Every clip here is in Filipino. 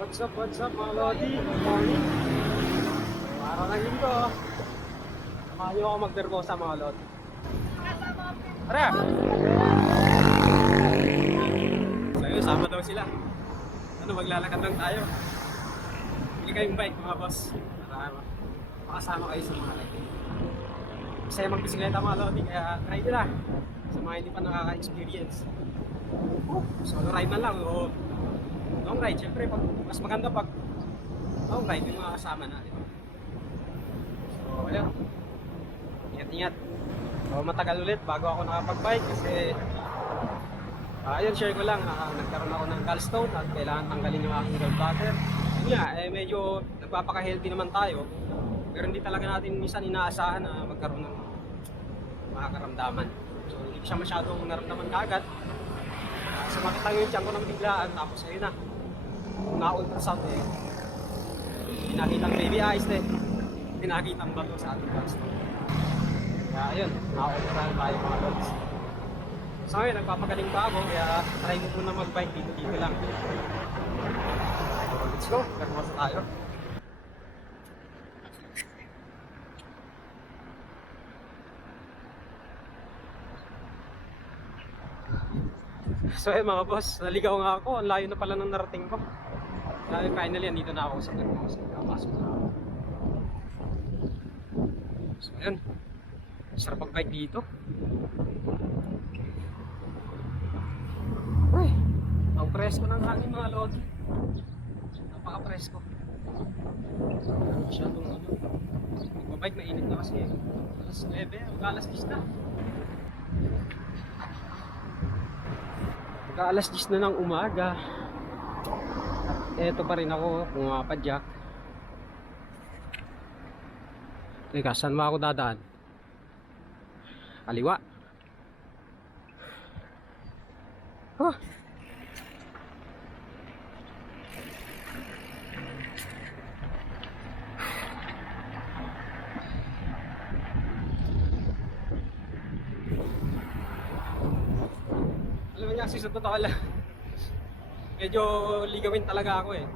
What's up mga Lodi? Good morning. Araw ng linggo. Samahan nyo ako magberbosa mga Lodi. Tara! So yun, sama daw sila. Ano, maglalakad lang tayo. Bili kayong bike mga boss. Para makasama kayo sa mga ride. Masaya magbisikleta mga Lodi, kaya try nyo na. Sa mga hindi pa nakaka-experience. Solo ride na lang o long ride. Siyempre, mas maganda pag long ride yung mga kasama natin. So, wala. Ingat-ingat. So, matagal ulit bago ako nakapag-bike kasi ayun, share ko lang, nagkaroon ako ng gallstone at kailangan tanggalin yung aking gallbladder. Yun nga, medyo nagpapaka-healthy naman tayo, pero hindi talaga natin minsan inaasahan na magkaroon ng mga karamdaman. So, hindi siya masyadong naramdaman kagad. Sumakit lang yung tiyan ko ng biglaan, tapos ayun na, na-ultrasound eh. Pinakitang baby eyes eh. Pinakitang bato sa ating gallstone. Kaya ayun, na-ultrasound tayo mga lods. So ngayon, nagpapagaling pa ako, kaya try ko muna mag-bike dito lang. So let's go, nagmasa tayo. So ayun mga boss, naligaw nga ako, ang layo na pala ng narating ko. Kaya finally, andito na ako sa Vermosa, kapasok na ako. So ayun, sarap mag-bike dito. Ay, ang presko ng hangin mga lodi. Napaka-presko. Masyadong ano, magbabike mainit na kasi. Alas 9, alas 10 na. Alas 10 na ng umaga. At eto pa rin ako, pumapadyak. Teka, saan ba ako dadaan? Kaliwa. Huh. Alam mo niya, sa totoo lang, medyo ligawin talaga ako eh.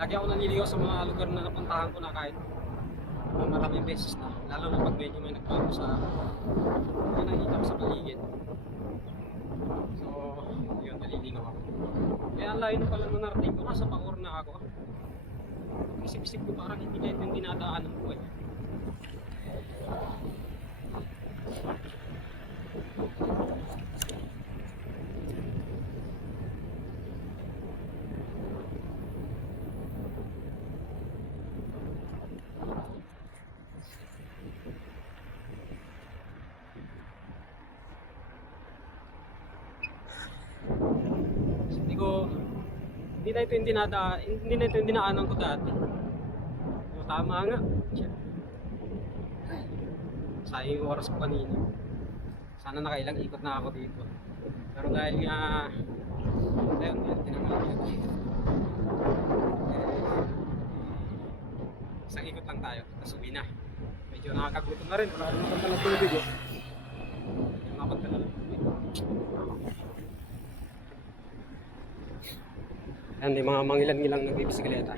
Lagi ako naniligaw sa mga lugar na napuntahan ko na kahit maraming beses na. Lalo na pag medyo may nagbago sa nakikita ko sa paligid. So, yun, naliligaw ako. Kaya ang layo na pala nung narating ko, nasa Bacoor na ako. Isip-isip ko parang hindi na ito yung dinadaanan ko eh. Hindi na ito yung dinaanan ko dati. So, tama nga. Sayang yung oras ko kanina. Sana nakailang ikot na ako dito. Pero dahil nga ayun, tinanggal ko yun. Isang ikot lang tayo, tapos uwi na. Medyo nakakagutom na rin. Wala rin naman ng tubig eh. Napagdala ng tubig. Yan, may mga mangilan-ngilang nagbibisikleta.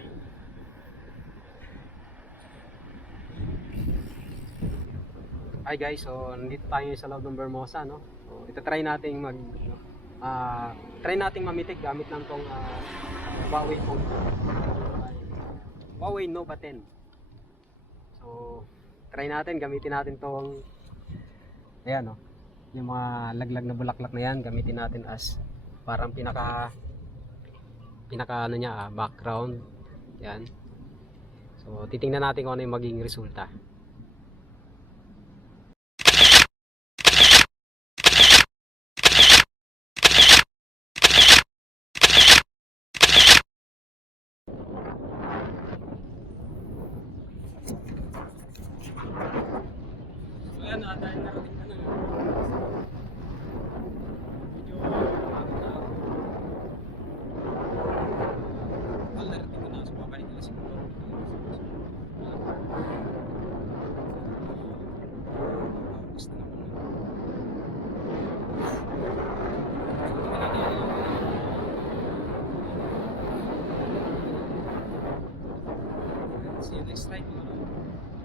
Hi guys, so nandito tayo sa loob ng Vermosa, no? So ito try nating mamitig gamit ng tong Huawei phone. Huawei Nova 10. So try natin, gamitin natin tong ayan, no? Yung mga laglag na bulaklak na yan, gamitin natin as parang pinaka ano niya, background. Yan. So titingnan natin kung ano yung magiging resulta. So yan, dahil narating ka na yun. Medyo pagod na ako. Narating ko na, so babalik na siguro. you next ride mo.